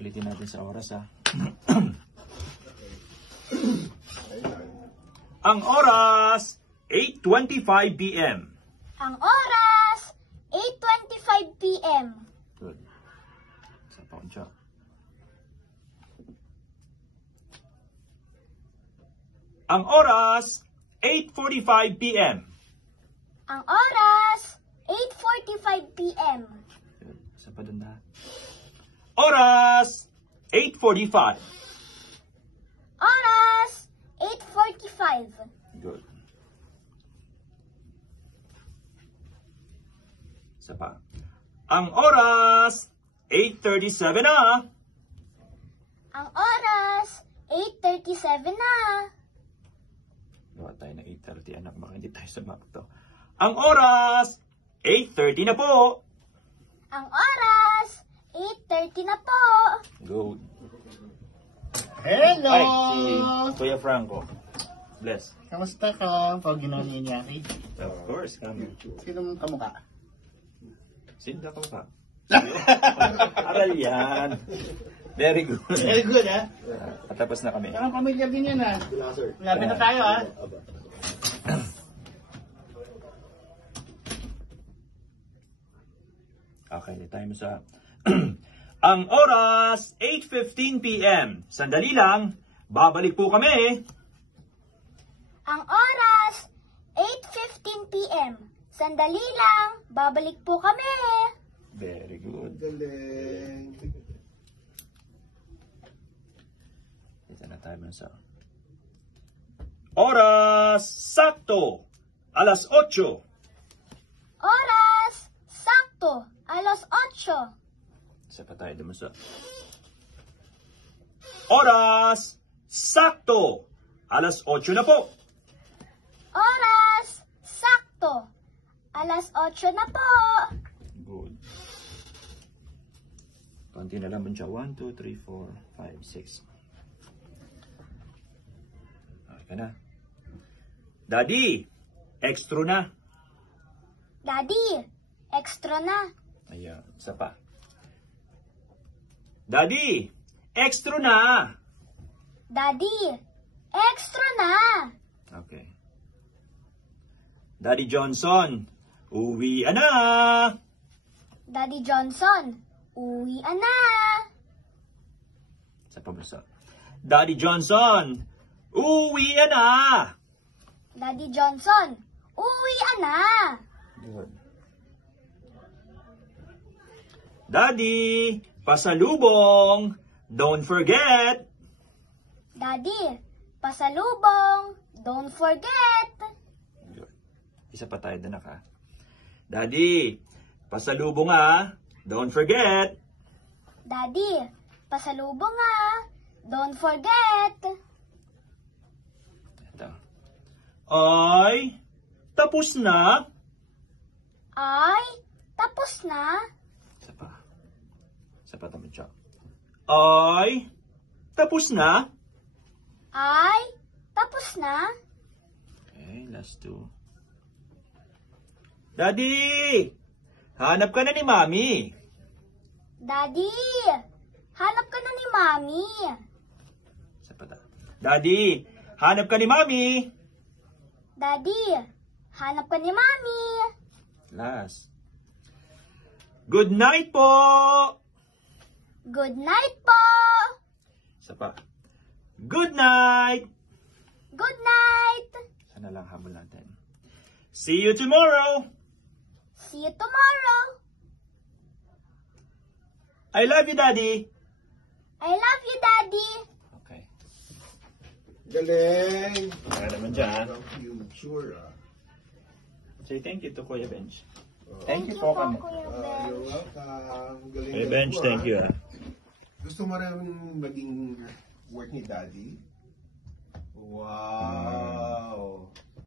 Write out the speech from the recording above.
Ulitin natin sa oras ha. Ang oras, 8:25 p.m. Ang oras, 8:25 p.m. Good. Sa pauncha. Ang oras, 8:45 p.m. Ang oras, 8:45 p.m. Good. Sa padunda. Oras, 8:45. Oras, 8:45. Good. Isa pa. Ang oras, 8:37 na. Ang oras, 8:37 na. Gawa tayo ng 8:30, anak. Baka hindi tayo sumakto. Ang oras, 8:30 na po. Ang oras, 8:30 na po. Good. Hello! Ay, si Kuya Franco. Bless. Kamusta ka? Pag ginawa ni Iñaki? Of course, kami. Sino mong kamukha? Sinda ko ka. Aral yan. Very good. Very good, ha? Patapos na kami. Parang pamilya din yan, ha? Lapit na tayo, ha? Okay, tayo mo sa... Ang oras, 8:15 p.m. Sandali lang, babalik po kami. Ang oras, 8:15 p.m. Sandali lang, babalik po kami. Very good. Galing. Ito na tayo mo sa... Oras, sakto, alas 8. Oras, sakto, alas 8. Isa pa tayo dun sa... Oras, sakto, alas 8 na po. Oras, sakto, alas 8 na po. Good. Konti na lang siya. 1, 2, 3, 4, 5, 6. Okay ka na. Daddy, extra na. Daddy, extra na. Ayan, isa pa. Daddy, extra na. Daddy, extra na. Okay. Daddy Johnson, uwi na. Daddy Johnson, uwi na. Sa pabasa. Daddy Johnson, uwi na. Daddy Johnson, uwi na. Good. Daddy, pasalubong. Don't forget. Daddy, pasalubong. Don't forget. Good. Isa pa tayo doon ha. Daddy, pasalubong ha. Don't forget. Daddy, pasalubong ah. Don't forget. Ito. Ay, tapos na. Ay, tapos na. Isa pa. Isa pa tayo siya. Ay, tapos na. Ay, tapos na. Okay, last two. Daddy, hanap ka na ni Mami. Daddy, hanap ka na ni Mami. Isa pa tayo. Daddy, hanap ka ni Mami. Daddy, hanap ka ni Mami. Last. Good night po. Good night po. Isa pa. Good night. Good night. Sana lang habol natin. See you tomorrow. See you tomorrow. I love you, Daddy. I love you, Daddy. Okay. Galing. Kaya naman dyan. Future, ah. Say thank you to Kuya Bench. Thank you po, Kuya Ben. You're welcome. Galing. Kuya Bench, thank you. Gusto mo rin maging work ni Daddy? Wow.